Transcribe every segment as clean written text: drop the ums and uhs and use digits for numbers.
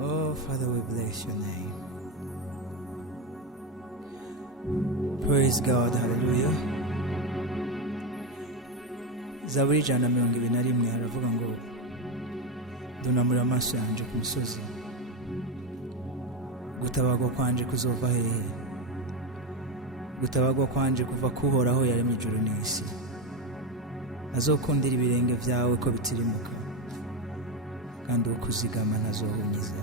Oh, Father, we bless your name. Praise God, hallelujah. Zaburi ijana na 21 haravuga ngo ndunamura amaso yanje ku musozi, gutabagwa kwanje kuzova hehe? Gutabagwa kwanje kuva kuhoraho yaremye ijuru n'isi. Azokundira ibirenge vyawe ko bitirimuka, kandi ukuzigama ntazohunyiza.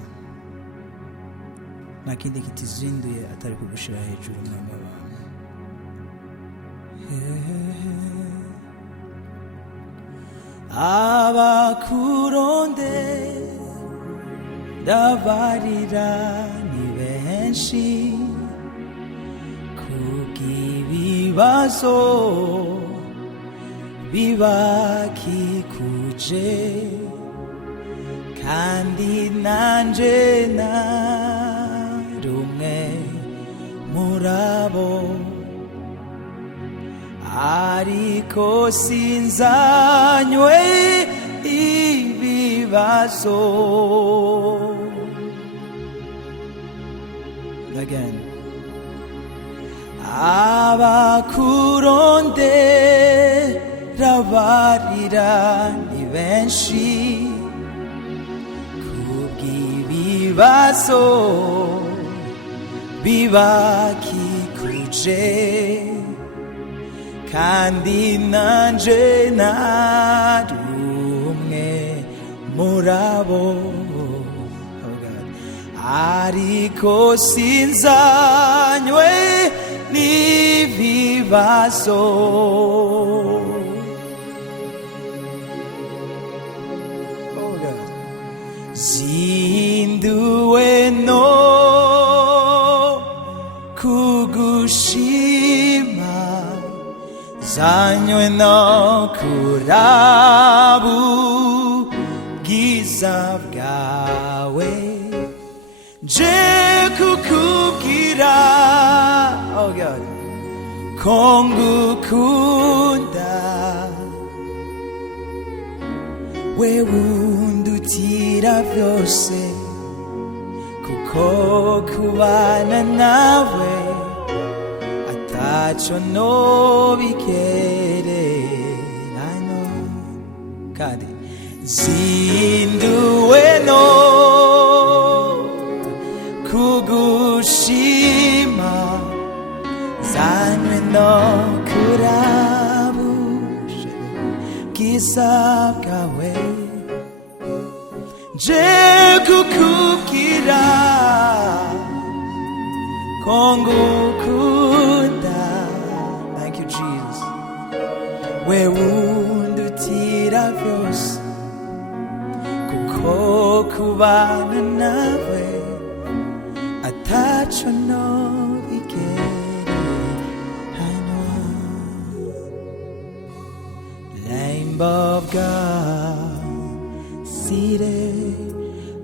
Nta kindi kitizinduye atari kugushira hejuru, mwami wawe. Abakuronde ndabarira ni benshi, kubw'ibibazo bibakikuje, kandi nanje narumwe murabo. Ariko sinzanywe ibibazo. Again. Abakurondera barira ni benshi, kubw'ibibazo bibakikuje, kandi nanje narumwe murabo. Ariko sinzanywe n'ibibazo. Zinduwe no kugushima, zanywe no kuraba ubwiza bwawe, nje kukubwira oh God ko ngukunda, wewe undutira vyose, kuko kubana nawe ataco nobigereranya. Kandi zinduwe no kugushima, zanywe no kuraba ubwiza bwawe, nje kukubwira ko ngukunda. Thank you, Jesus. Wewe undutira vyose, kuko kubana nawe ataco nobigereranya. Lamb of God, seated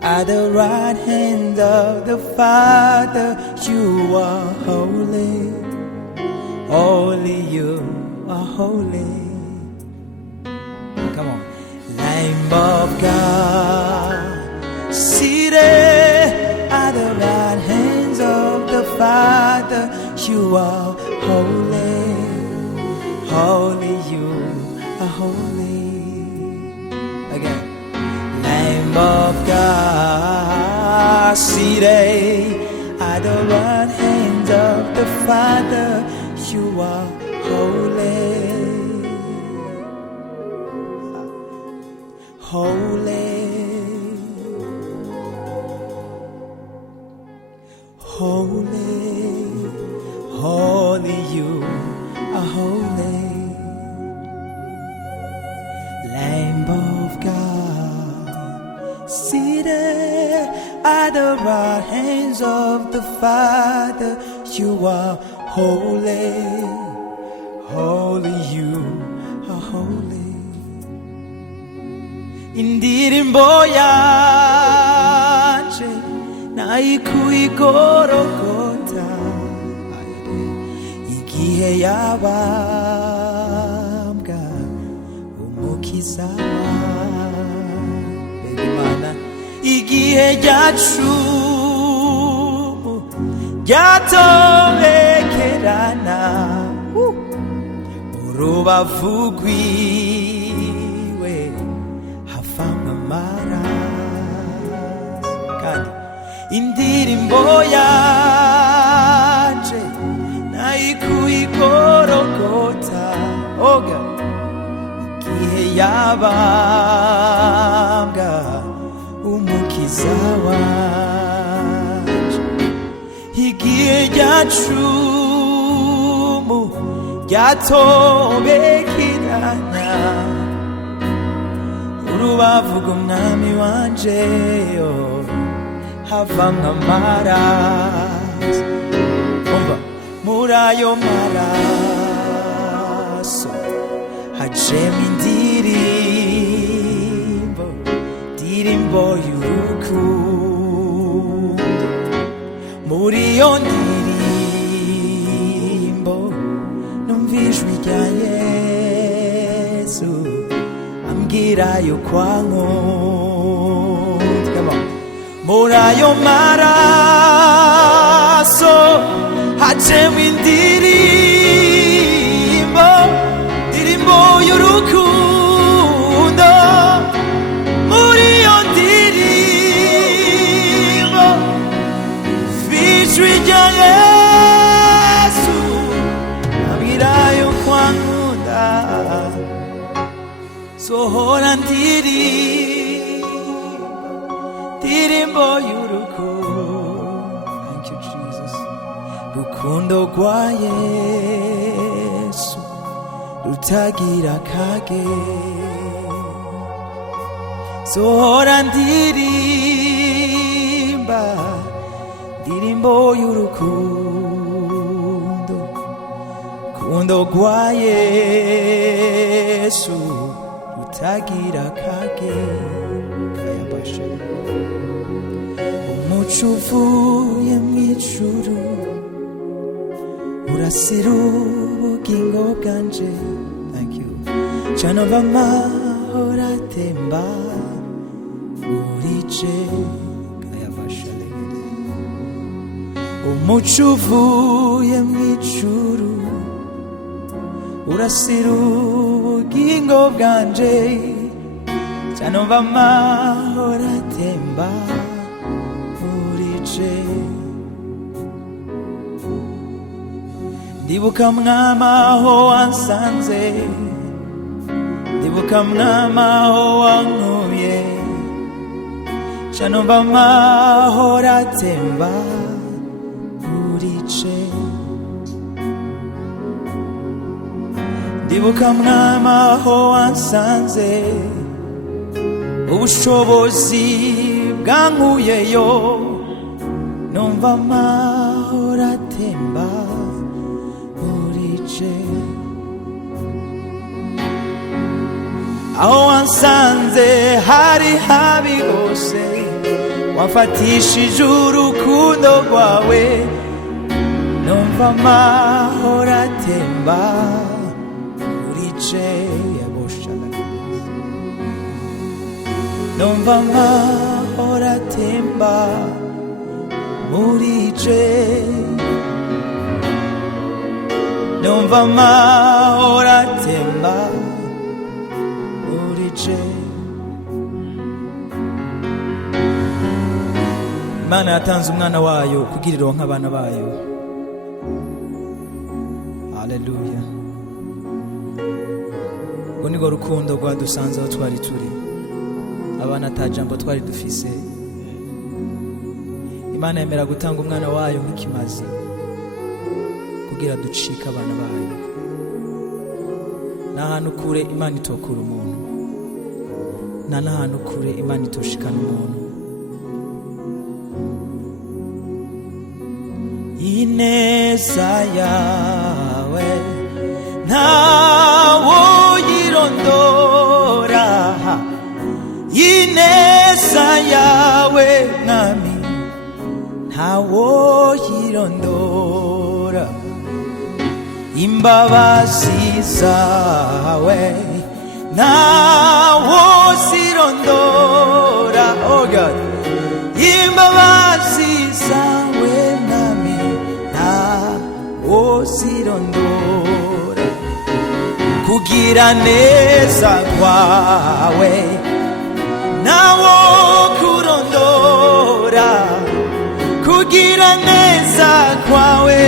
at the right hand of the Father, you are holy, only you are holy. Come on. Lamb of God, seated at the right hands of the Father, you are holy, holy, you are holy. Again. Lamb of God, seated at the right hand of the Father, you are holy, holy, holy, holy, you are holy. Lamb of God, seated at the right hands of the Father, you are holy, holy, you are holy. Indirimbo yanje naikuigorogota, Golgotha igihe yabambwa umukiza Imana igihe ryacumu ryatobekerana urubavu rwiwe havamwa amaraso kandi indirimbo yanje nayikuye i Golgotha oga igihe yabambwa umukiza wanje igihe ryacumu ryatobekerana urubavu rw'umwami wanje havamwa amaraso umva muri ayo maraso hajemo indirimbo y'urukundo muri iyo ndirimbo numva ijwi rya Yesu ambwira yuko ankunda muri ayo maraso hajemo indirimbo y'urukundo muri iyo ndirimbo ijwi rya Yesu ambwira yuko ankunda sohora ndirimbo y'urukundo thank you Jesus rukundo rwa Yesu rutagira akagero sohora ndirimbo y'urukundo rukundo rwa Yesu rutagira akagero umuco uvuye mw'ijuru urasira ubugingo bwanje thank you cana ova amahoro atemba muri je umuco uvuye mw'ijuru urasira ubugingo bwanje cana ova amahoro atemba muri je ndibuka mwama aho wansanze ndibuka mwama aho wankuye ca numva amahoro atemba muri je ndibuka mwama aho wansanze ubushobozi bwankuyeyo numva amahoro atemba aho wansanze hari habi hose wafatishije urukundo rwawe numva amahoro atemba muri je numva amahoro atemba muri je numva amahoro atemba muri je Imana yatanze umwana wayo kugira ironke abana bayo haleluya ngo nirwo rukundo rwadusanze aho twari turi abana ata jambo twari dufise Imana yemera gutanga umwana wayo nk'ikimazi kugira ducika abana bayo n'ahantu kure Imana itokura umuntu n'ahantu kure Imana itoshikana umuntu ineza yawe ntawo yirondora ineza yawe mwami ntawoyirondora imbabazi zawe ntawozirondora. Oh God, imbabazi zawe nami ntawozirondora. Kugira neza kwawe nawo kurondora. Kugira neza kwawe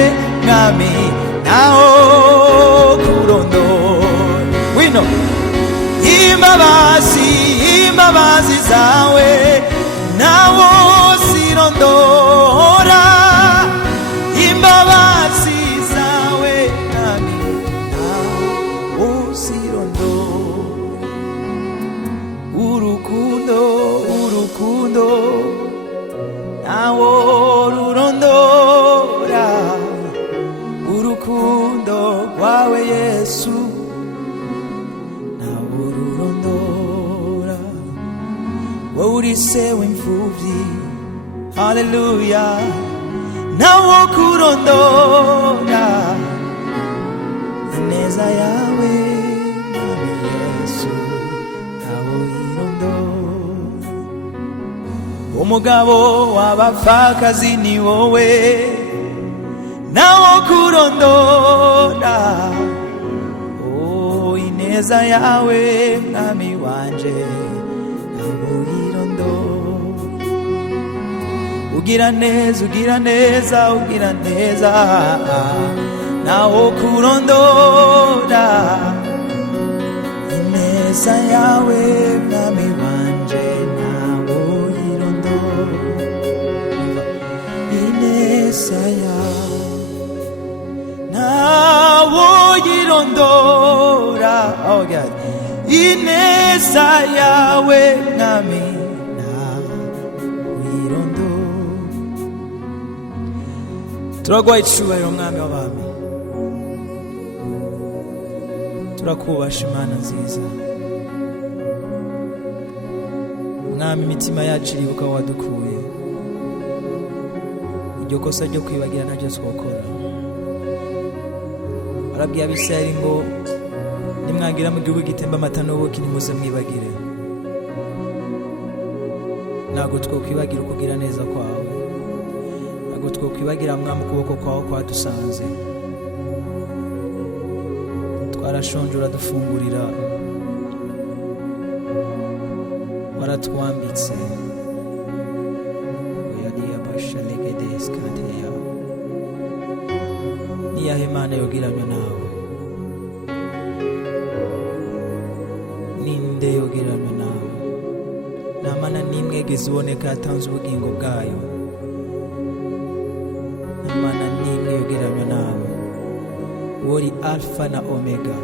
nami nawo kurondora. We know imbabazi zawe nawo zirondora. Imbabazi zawe nami nawo zirondora. Urukundo nawo rurondora. Urukundo rwawe Yesu nawo rurondora. Wowe uri se w'imfuvyi, hallelujah, nawo kurondora. Ineza yawe Mwami Yesu nawo yirondora. Umugabo w'abapfakazi ni wowe nawo kurondora. Oh, ineza yawe Mwami wanje nawo yirondora. Ugira neza nawo kurondora. Ineza yawe Mwami wanje nawo yirondora. Ineza yawe nawo yirondora. Oh God, ineza yawe Mwami turagwaye icubahiro Mwami w'abami. Turakubasha Imana nziza. Mwami, imitima yacu iribuka wadukuye. Iryo kosa ryo kwibagira ntabyo twokora. Arabwiye Abisirayeli ngo nimwagira mu gihugu gitemba amata n'ubuki nimuze mwibagire. Ntabwo twokwibagira ukugira neza kwawe. Ntabwo twokwibagira Mwami ukuboko kwawe kwadusanze. Twarashonje uradufungurira, waratwambitse. Niyahe Imana yogereranywa nawe? Ninde yogereranywa nawe? Nta mana n'imwe yigeze iboneka yatanze ubugingo bwayo. Nta mana n'imwe yogereranywa nawe. Uri Alpha na Omega,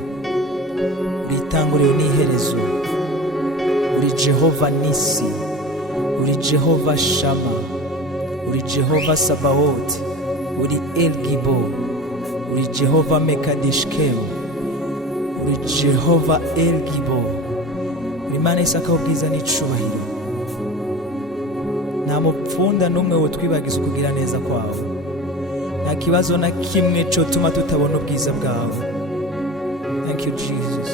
uri itanguriro n'iherezo. Uri Jehova Nisi, uri Jehova Shama, uri Jehova Sabaoth, uri El Gibo, uri Jehova Mekadishkeo, uri Jehova El Gibo. Uri Imana isaka ubwiza n'icubahiro. Nta mupfunda n'umwe wotwibagiza ukugira neza kwawe. Nta kibazo na kimwe cyotuma tutabona ubwiza bwawe. Thank you Jesus.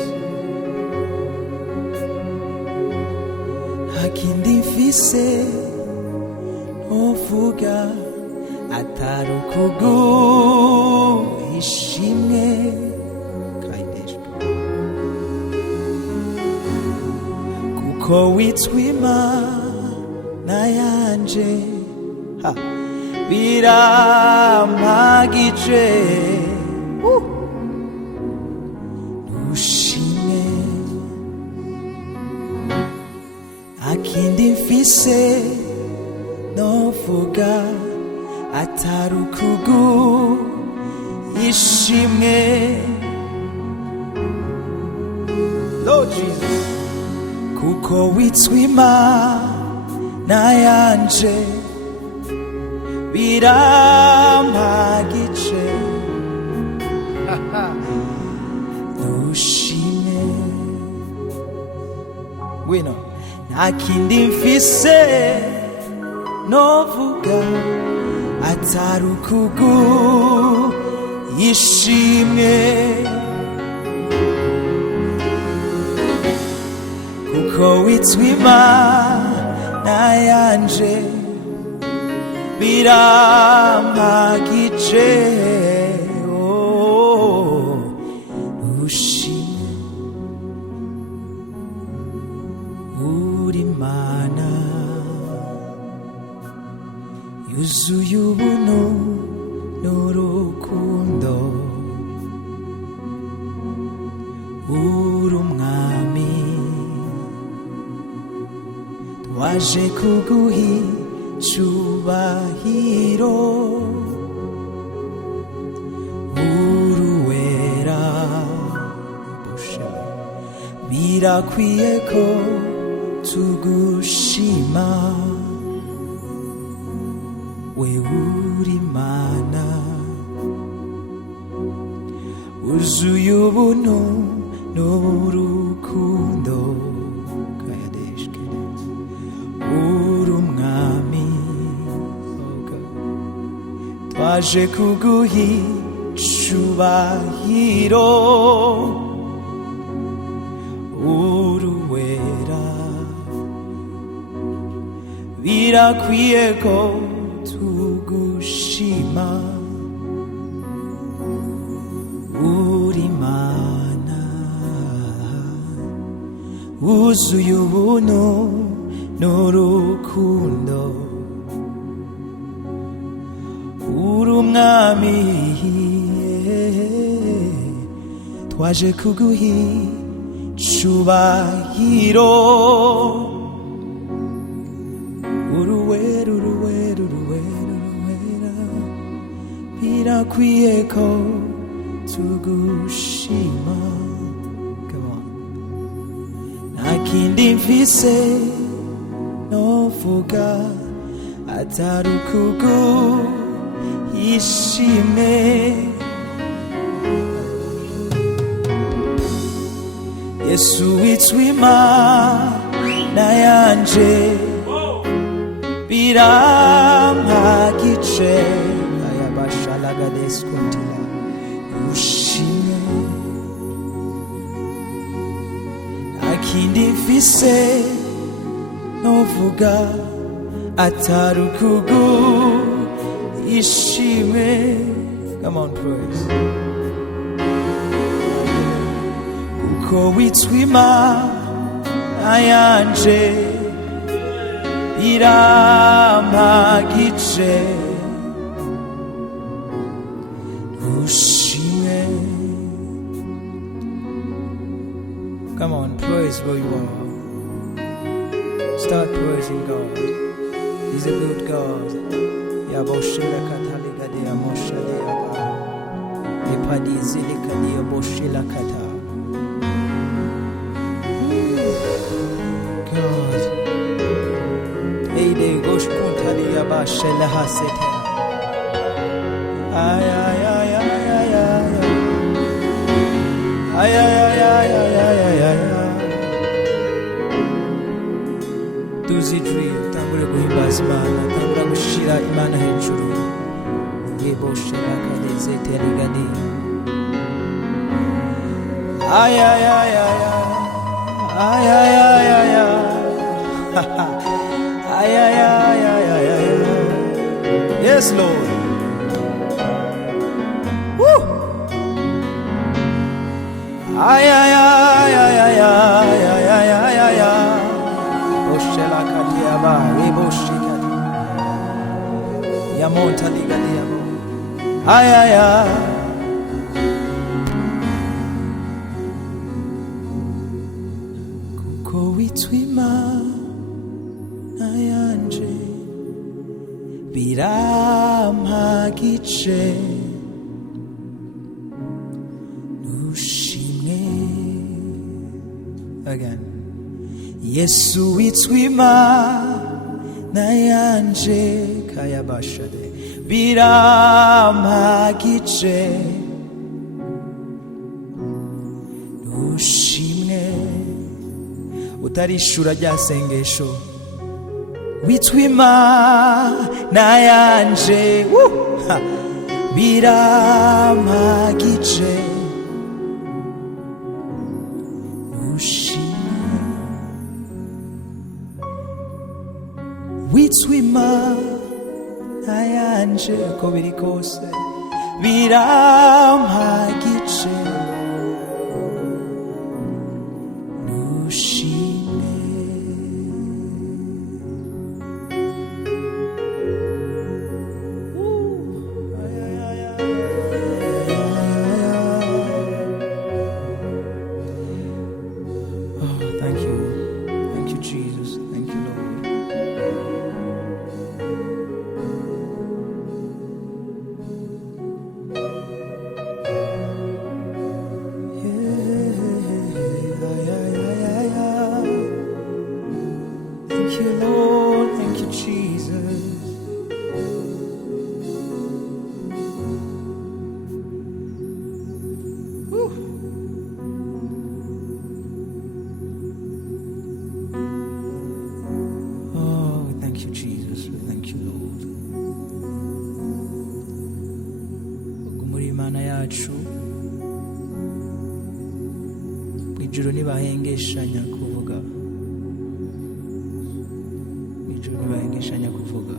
Hakindi mfise uvuga atari ukuguhishimwe. Kuko witwa Imana yanje birampagije. Nushime akindi mfise novuga atari ukuguhishimwe. Lord Jesus, kuko witwa Imana yanje birampagije. Nushime wino nta kindi mfise novuga atari ukugu ishimwe, kuko witwa Imana yanje birampagije. Ushimwe uri Imana yuzuye ubuntu n'urukundo, uri umwami twaje kuguha icubahiro, uruwera birakwiye ko tugushima. We uri Imana uzuye ubuntu n'urukundo, uri umwami twaje kuguha icubahiro, uruwera birakwiye ko tugushima. Uri Imana wuzuye ubuntu n'urukundo, uri umwami twaje kuguha icubahiro, uruwera uruwera uruwera uruwera birakwiye ko tugushima. Nta kindi mfise novuga atari ukuguha ishimwe, Yesu witwa Imana yanje birampagije. Ushimwe nta kindi mfise novuga atari ukuguha ishimwe. Come on, praise. Kuko witwa Imana yanje birampagije, ushimwe. Come on, praise where you are. Start praising God. He's a good God. Yaboshela katali gade ya moshale ya ba. Epadi zili kadi ya boshela kata. God. Eide gosh kuntali ya ba shela hasete. Ay ay ay ay ay ay. Ay ay ay ay ay ay ay. Tuzidri tangure guhimbaza Imana, tangura gushira Imana hejuru. Yeboshela kadeze terigadi. Ay ay ay ay ay ay ay ay ay. Ay ay ay ay ay ay. Yes, Lord. Woo. Ay ay ay ay ay ay ay ay ay ay. Boshela kadia ba, eboshika. Ya monta ligadia bo. Ay ay ay. Kuko witwa Imana yanje birampagije, nushimwe. Again. Yesu witwa Imana yanje kayabashade birampagije, nushimwe. Utarishura rya sengesho witwima nayanje birampagice ushima witwima nayanje ko biri kose birampagice ijuru ntibahengeshanya kuvuga ijuru ntibahengeshanya kuvuga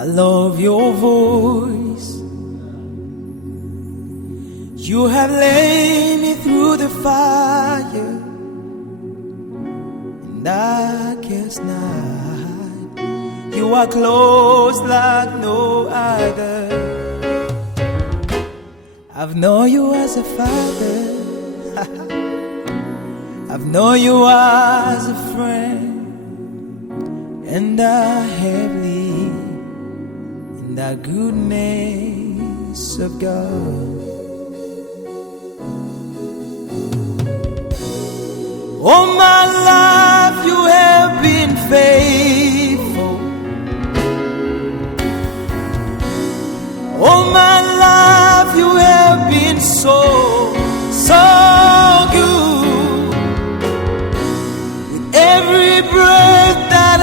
I love your voice. You have led me through the fire in darkest night. You are close like no other. I've known you as a father. I've known you as a friend, and I have lived in the goodness of God. All my life you have been faithful. All my life you have been so good. With every breath that I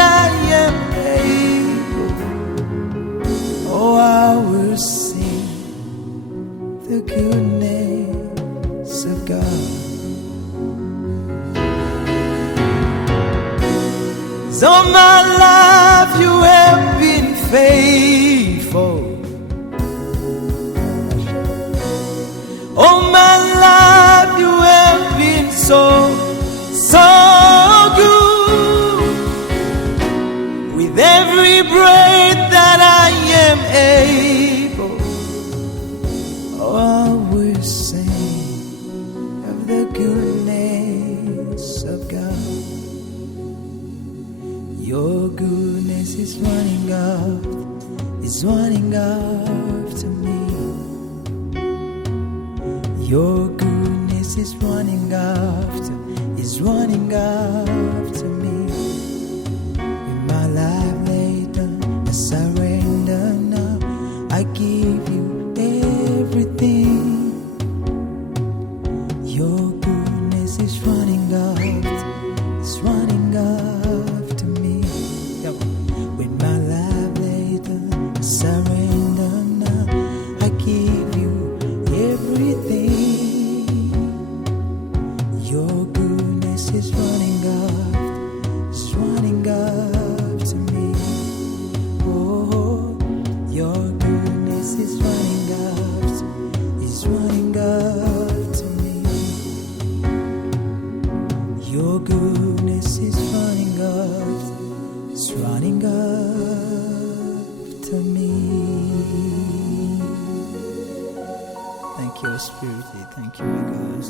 am able, oh, I will sing the goodness of God. All my life you have been faithful. All my life you have been so good. With every breath that I am able, oh, I will sing of the goodness of God. Your goodness is running after me. Your goodness is running after me. With my life laid down, I surrender now. I give you everything. Your goodness is running after me. With my life laid down, I surrender now. I give you everything. Your goodness is running after me. Oh, your goodness is running after me. Your goodness is running after me. Thank you, Spirit. Thank you, my God.